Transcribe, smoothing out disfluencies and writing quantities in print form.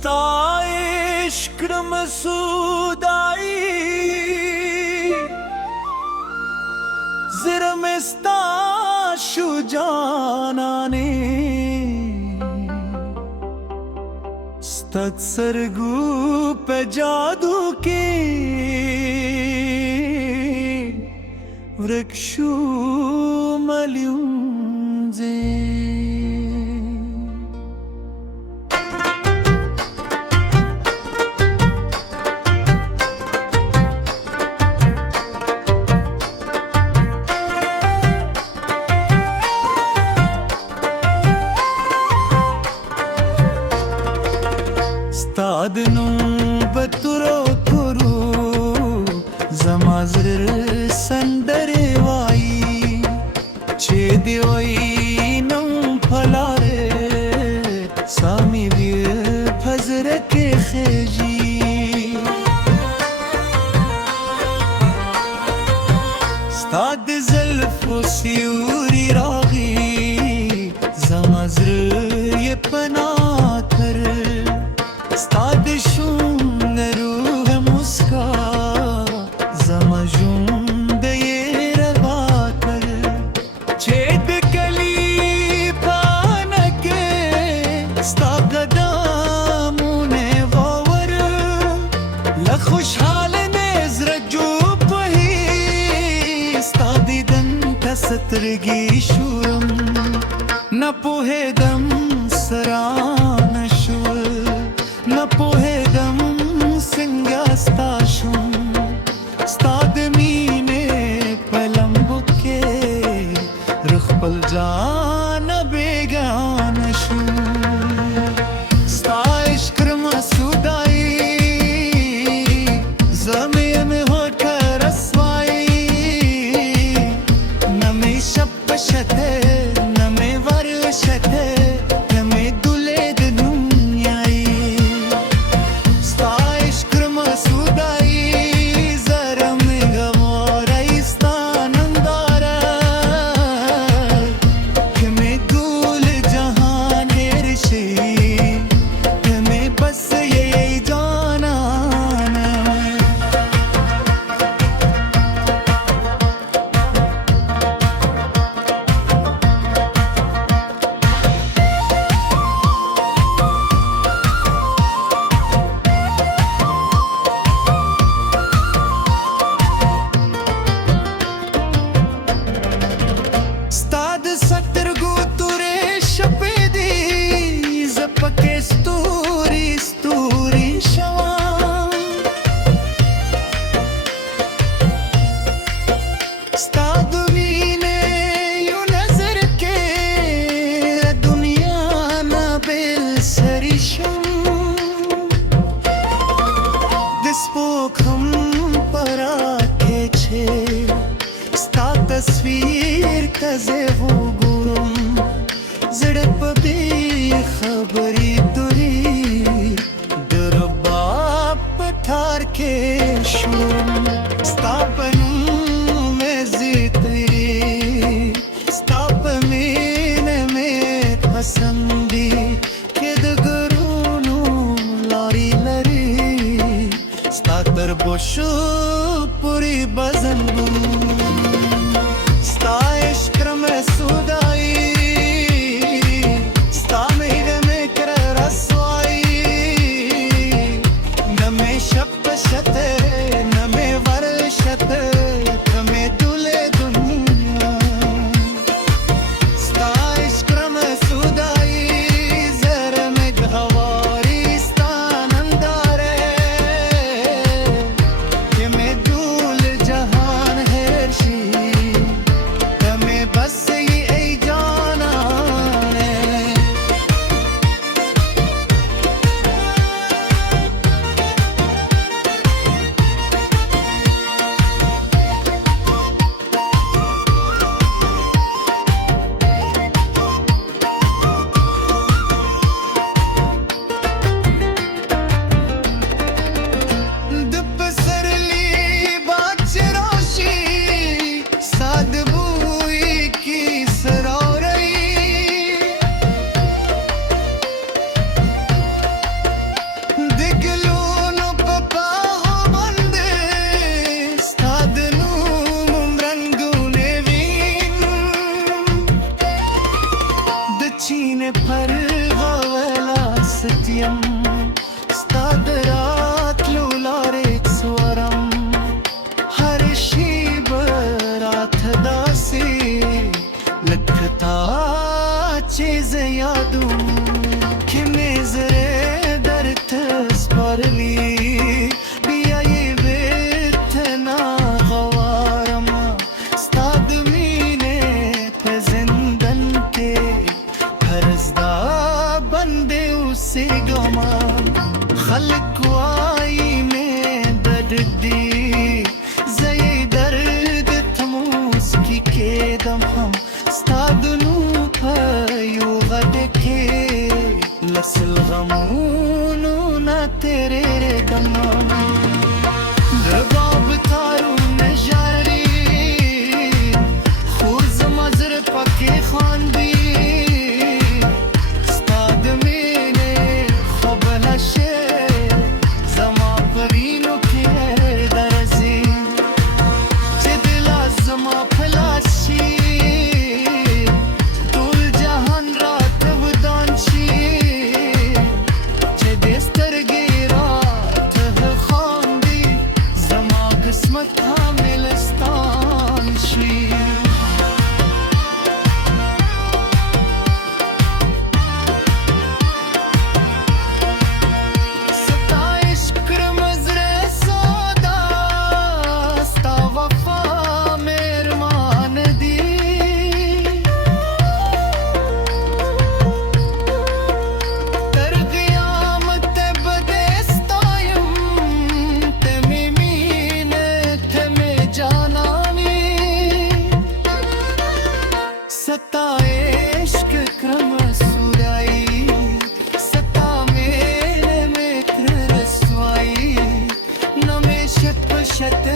स्ता इश्क मसूदाई zirmista şu canane stat sargu pe jadu ke vrikshu malyunze Stadnu baturo kuru zamazir sandare vai chedi oi nam phalare sami bir fazr ke kheji stad zalf siuri ragi zamazir ye pana kar Stad shun ruh muska zamajun de ye rava kar ched kali pan ke sta qadamune vawar la khushhal nezr jub hi sta didan tasatrgi shuram na pohedam saran shur Na pohedam singastashum Stadmine palambuke Rukhpal jana beganashum Sta ishq masudai Zameen hota raswai Na me shapshate na me varshate na me duled तस्वीर कजे वो गुम जड़प भी खबरी तुरी दरबा पठार के शुम स्थापन में जीतरी स्थाप में पसंदी किद गुरुनु लारी लरी स्तातर बोशु पूरी बजन जहाँ चीने पर गोवला सत्यम स्तादरात लुलारे स्वरम हर्षी बरात दासी लखता चीज यादू कि मेजरे दर्द स्परली बिया ये वेतना गवारमा स्ताद मीने पे जिंदन के हरजदा बंदे उसे गमा खल्क वाई में दर्दी जय दर्द थमूस की केदम हम स्तादनू पयो गदके लसल गमूनू ना तेरे दमा रबाब तारू नजारी खूज मजर पके खानदी स्ताद मेने खबला शे जमा परीनो के दरजी चिदला जमा फलाशी तुल जहान रात वदांची देस्तर गिरा खांदी जमा किस्मत मिलस्तान श्री सताइश क्रमजरे सौदा स्ता वफा मेहरमान दी कर क़यामत बदेस्तायम तमीमीन थमे जानानी सता इश्क क्रम सुराई सता मेरे में रसवाई नमे शत